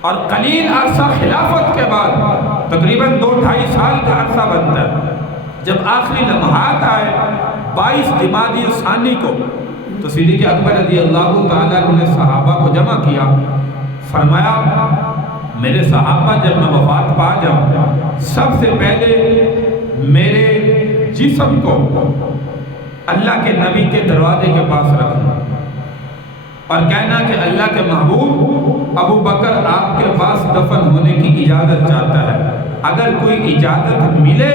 اور قلیل عرصہ خلافت کے بعد تقریباً 2-2.5 سال کا عرصہ بنتا ہے، جب آخری لمحات آئے 22 جمادی الثانی کو، تو صدیق اکبر رضی اللہ تعالیٰ عنہ نے صحابہ کو جمع کیا، فرمایا میرے صحابہ جب میں وفات پا جاؤں سب سے پہلے میرے جسم کو اللہ کے نبی کے دروازے کے پاس رکھنا اور کہنا کہ اللہ کے محبوب ابو بکر آپ کے پاس دفن ہونے کی اجازت چاہتا ہے، اگر کوئی اجازت ملے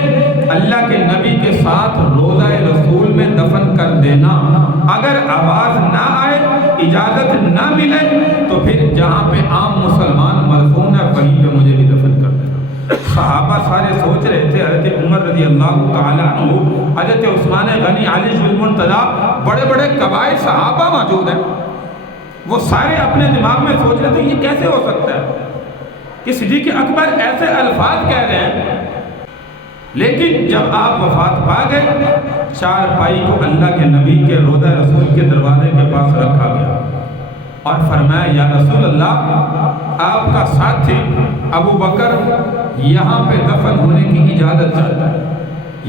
اللہ کے نبی کے ساتھ روضہ رسول میں دفن کر دینا، اگر آواز نہ آئے اجازت نہ ملے تو پھر جہاں پہ عام مسلمان مدفون ہے وہیں پہ مجھے بھی دفن کر دینا۔ صحابہ سارے سوچ رہے تھے، حضرت عمر رضی اللہ تعالیٰ عنہ، حضرت عثمان غنی، علی بن المرتضیٰ، بڑے بڑے قبائل صحابہ موجود ہیں، وہ سارے اپنے دماغ میں سوچ رہے تھے یہ کیسے ہو سکتا ہے کہ صدیق اکبر ایسے الفاظ کہہ رہے ہیں۔ لیکن جب آپ وفات پا گئے، 4 پائی کو اللہ کے نبی کے روضہ رسول کے دروازے کے پاس رکھا گیا اور فرمایا یا رسول اللہ، آپ کا ساتھی ابو بکر یہاں پہ دفن ہونے کی اجازت چاہتا ہے۔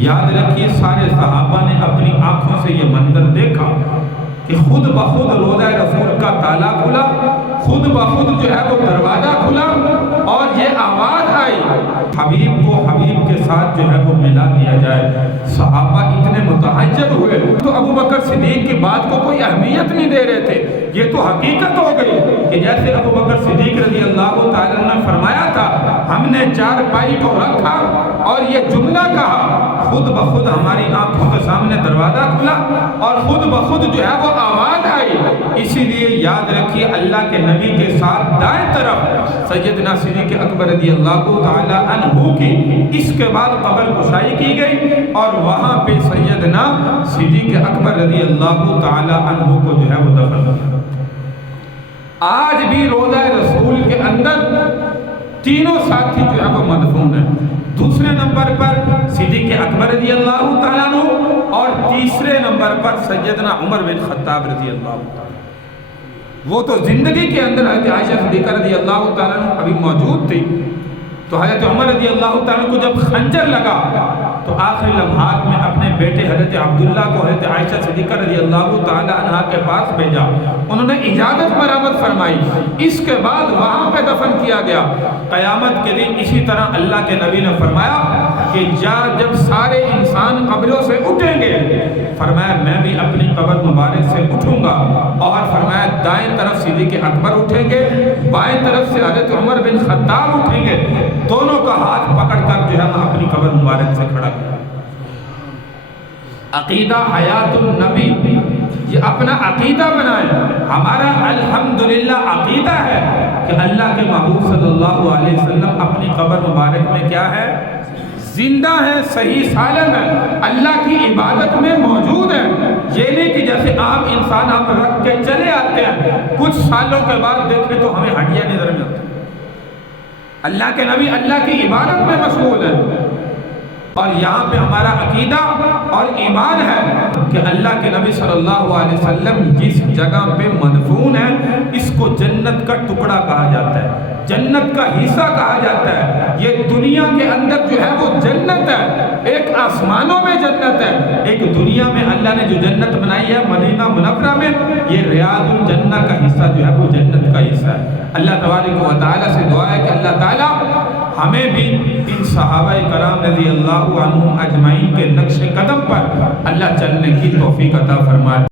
یاد رکھیے سارے صحابہ نے اپنی آنکھوں سے یہ منظر دیکھا کہ خود بخود روضہ رسول کا تالا کھلا، خود بخود جو ہے وہ دروازہ کھلا اور یہ آواز آئی حبیب کو حبیب کے ساتھ جو ہے وہ ملا دیا جائے۔ صحابہ اتنے متعجب ہوئے تو ابو بکر صدیق کی بات کو کوئی اہمیت نہیں دے رہے تھے، یہ تو حقیقت ہو گئی کہ جیسے ابو بکر صدیق رضی اللہ تعالیٰ نے فرمایا تھا ہم نے 4 پائی کو رکھا اور یہ جملہ کہا، خود بخود ہماری آنکھوں کے سامنے دروازہ کھلا اور خود بخود جو ہے وہ آواز آئی۔ اسی لیے یاد رکھیے اللہ کے نبی کے ساتھ دائیں طرف سیدنا صدیق اکبر رضی اللہ تعالیٰ عنہ کی اس کے بعد قبر کشائی کی گئی اور وہاں پہ سیدنا صدیق اکبر رضی اللہ تعالیٰ عنہ کو جو ہے وہ دفن کیا۔ آج بھی روضہ رسول کے اندر تینوں ساتھی جو ہے وہ مدفون ہیں، دوسرے نمبر پر صدیق اکبر رضی اللہ تعالیٰ عنہ اور تیسرے نمبر پر سیدنا عمر بن خطاب رضی اللہ تعالیٰ عنہ۔ وہ تو زندگی کے اندر حضرت عائشہ صدیقہ رضی اللہ تعالیٰ عنہ ابھی موجود تھی، تو حضرت عمر رضی اللہ تعالیٰ عنہ کو جب خنجر لگا تو آخری لمحات میں اپنے بیٹے حضرت عبداللہ کو حضرت عائشہ صدیقہ رضی اللہ تعالیٰ عنہ کے پاس بھیجا، انہوں نے اجازت برآمد فرمائی، اس کے بعد وہاں پہ دفن کیا گیا۔ قیامت کے دن اسی طرح اللہ کے نبی نے فرمایا کہ جب سارے انسان قبروں سے اٹھیں گے، فرمایا میں بھی اپنی قبر مبارک سے اٹھوں گا، اور فرمایا دائیں طرف صدیق اکبر اٹھیں گے، بائیں طرف سے حضرت عمر بن خطاب اٹھیں گے، دونوں کا ہاتھ پکڑ کر جو ہے وہ اپنی قبر مبارک سے کھڑا کیا۔ عقیدہ حیات النبی، یہ اپنا عقیدہ بنائیں۔ ہمارا الحمدللہ عقیدہ ہے کہ اللہ کے محبوب صلی اللہ علیہ وسلم اپنی قبر مبارک میں کیا ہے؟ زندہ ہے، صحیح سالم ہے، اللہ کی عبادت میں موجود ہے۔ یہ نہیں کہ جیسے عام انسان آپ رکھ کے چلے آتے ہیں، کچھ سالوں کے بعد دیکھیں تو ہمیں ہڈیاں نظر میں آتی ہیں۔ اللہ کے نبی اللہ کی عبادت میں مشغول ہے، اور یہاں پہ ہمارا عقیدہ اور ایمان ہے کہ اللہ کے نبی صلی اللہ علیہ وسلم جس جگہ پہ مدفون ہے اس کو جنت کا ٹکڑا کہا جاتا ہے، جنت کا حصہ کہا جاتا ہے۔ یہ دنیا کے اندر جو ہے وہ جنت ہے، ایک آسمانوں میں جنت ہے، ایک دنیا میں اللہ نے جو جنت بنائی ہے مدینہ منورہ میں، یہ ریاض الجنہ کا حصہ جو ہے وہ جنت کا حصہ ہے۔ اللہ تبارک و تعالیٰ سے دعا ہے کہ اللہ تعالیٰ ہمیں بھی ان صحابہ کرام رضی اللہ عنہم اجمعین کے نقش قدم پر اللہ چلنے کی توفیق عطا فرمائے۔